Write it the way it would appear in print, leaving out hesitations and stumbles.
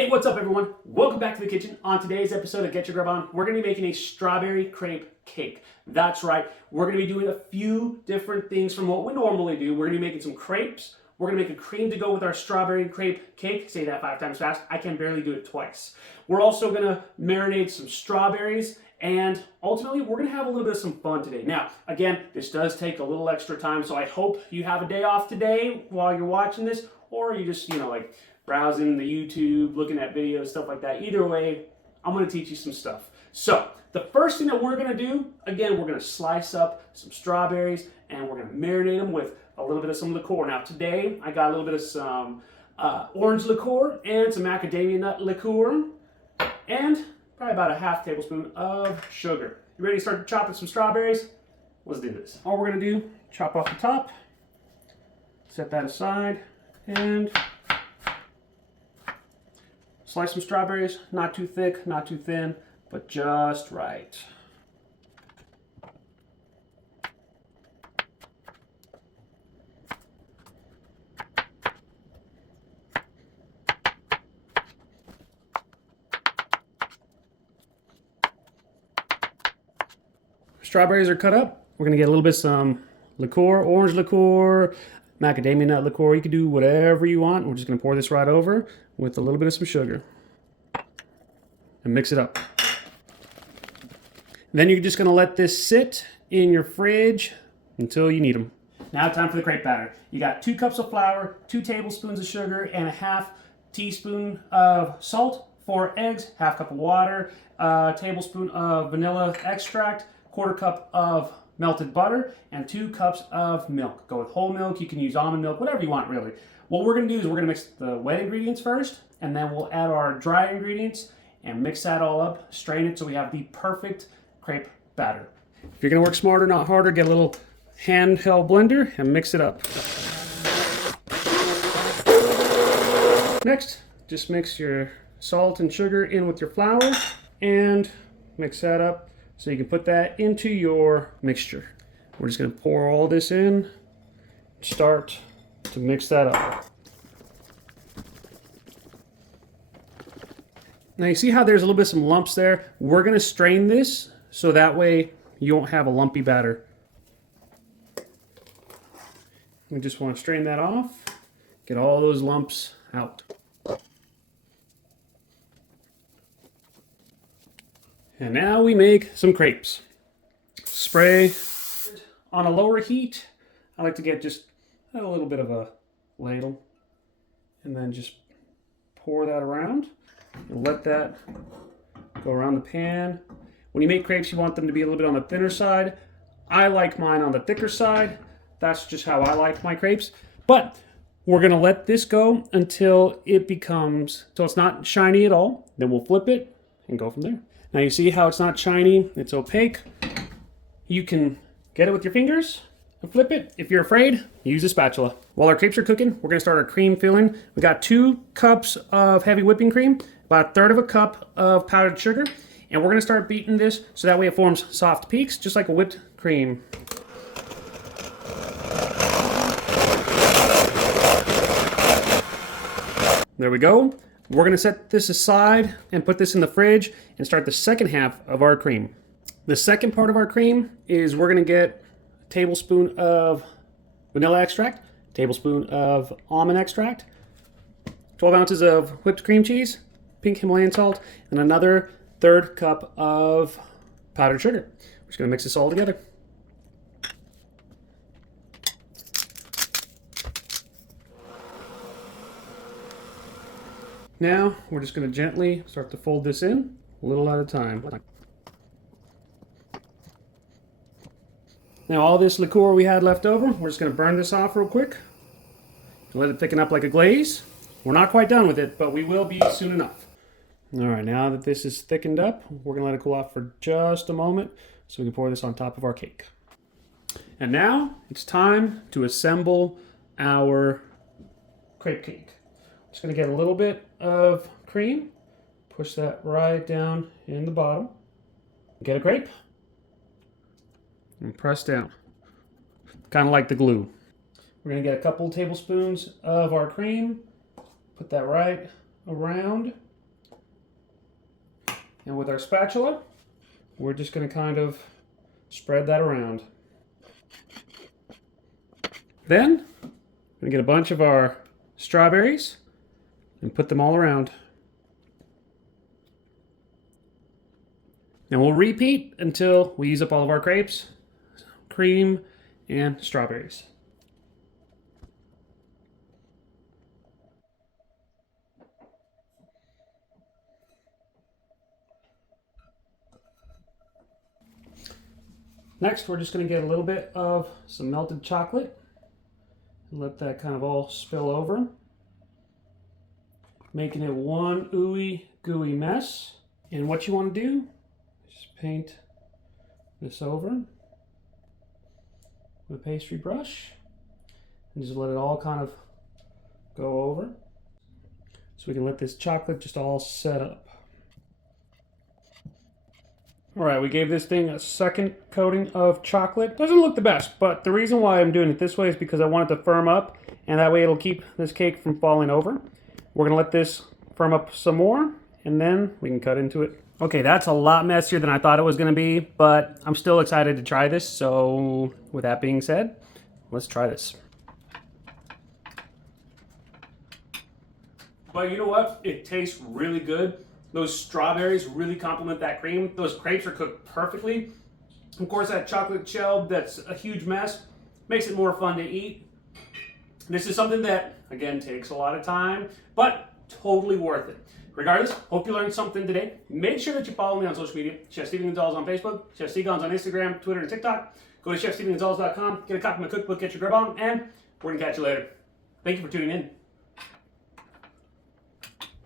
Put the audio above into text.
Hey, what's up everyone? Welcome back to the kitchen. On today's episode of Get Your Grub On, we're going to be making a strawberry crepe cake. That's right, we're going to be doing a few different things from what we normally do. We're going to be making some crepes. We're going to make a cream to go with our strawberry crepe cake. Say that 5 times fast. I can barely do it twice. We're also going to marinate some strawberries, and ultimately we're going to have a little bit of some fun today. Now, again, this does take a little extra time, so I hope you have a day off today while you're watching this, or you just, like browsing the YouTube, looking at videos, stuff like that. Either way, I'm going to teach you some stuff. So, the first thing that we're going to do, again, we're going to slice up some strawberries and we're going to marinate them with a little bit of some liqueur. Now, today, I got a little bit of some orange liqueur and some macadamia nut liqueur and probably about a half tablespoon of sugar. You ready to start chopping some strawberries? Let's do this. All we're going to do, chop off the top, set that aside, and slice some strawberries, not too thick, not too thin, but just right. Strawberries are cut up. We're gonna get a little bit of some liqueur, orange liqueur, macadamia nut liqueur. You can do whatever you want. We're just gonna pour this right over with a little bit of some sugar and mix it up. Then you're just gonna let this sit in your fridge until you need them. Now time for the crepe batter. You got 2 cups of flour, 2 tablespoons of sugar, and a half teaspoon of salt, 4 eggs, half cup of water, a tablespoon of vanilla extract, 1/4 cup of melted butter, and 2 cups of milk. Go with whole milk, you can use almond milk, whatever you want really. What we're gonna do is we're gonna mix the wet ingredients first, and then we'll add our dry ingredients and mix that all up, strain it so we have the perfect crepe batter. If you're gonna work smarter, not harder, get a little handheld blender and mix it up. Next, just mix your salt and sugar in with your flour and mix that up so you can put that into your mixture. We're just gonna pour all this in, start to mix that up. Now you see how there's a little bit of some lumps there? We're gonna strain this so that way you won't have a lumpy batter. We just wanna strain that off, get all those lumps out. And now we make some crepes. Spray on a lower heat. I like to get just a little bit of a ladle and then just pour that around and let that go around the pan. When you make crepes, you want them to be a little bit on the thinner side. I like mine on the thicker side. That's just how I like my crepes. But we're gonna let this go until it's not shiny at all. Then we'll flip it and go from there. Now you see how it's not shiny, it's opaque. You can get it with your fingers and flip it. If you're afraid, use a spatula. While our crepes are cooking, we're gonna start our cream filling. We got 2 cups of heavy whipping cream, about 1/3 of a cup of powdered sugar, and we're gonna start beating this so that way it forms soft peaks, just like a whipped cream. There we go. We're gonna set this aside and put this in the fridge and start the second half of our cream. The second part of our cream is we're gonna get a tablespoon of vanilla extract, tablespoon of almond extract, 12 ounces of whipped cream cheese, pink Himalayan salt, and another 1/3 cup of powdered sugar. We're just gonna mix this all together. Now, we're just going to gently start to fold this in, a little at a time. Now, all this liqueur we had left over, we're just going to burn this off real quick. Let it thicken up like a glaze. We're not quite done with it, but we will be soon enough. All right, now that this is thickened up, we're going to let it cool off for just a moment so we can pour this on top of our cake. And now, it's time to assemble our crepe cake. Just going to get a little bit of cream, push that right down in the bottom, get a crepe, and press down, kind of like the glue. We're going to get a couple tablespoons of our cream, put that right around And with our spatula, we're just going to kind of spread that around. Then, we're going to get a bunch of our strawberries and put them all around. And we'll repeat until we use up all of our crepes, cream, and strawberries. Next, we're just going to get a little bit of some melted chocolate and let that kind of all spill over, making it one ooey gooey mess. And what you want to do is just paint this over with a pastry brush and just let it all kind of go over so we can let this chocolate just all set up. All right, we gave this thing a second coating of chocolate. Doesn't look the best, but the reason why I'm doing it this way is because I want it to firm up, and that way it'll keep this cake from falling over. We're gonna let this firm up some more, and then we can cut into it. Okay, that's a lot messier than I thought it was gonna be, but I'm still excited to try this, so with that being said, let's try this. But you know what? It tastes really good. Those strawberries really complement that cream. Those crepes are cooked perfectly. Of course, that chocolate shell that's a huge mess makes it more fun to eat. This is something that, again, takes a lot of time, but totally worth it. Regardless, hope you learned something today. Make sure that you follow me on social media. Chef Steven Gonzalez on Facebook, Chef Stegon's on Instagram, Twitter, and TikTok. Go to chefstevengonzalez.com, get a copy of my cookbook, Get Your Grub On, and we're going to catch you later. Thank you for tuning in.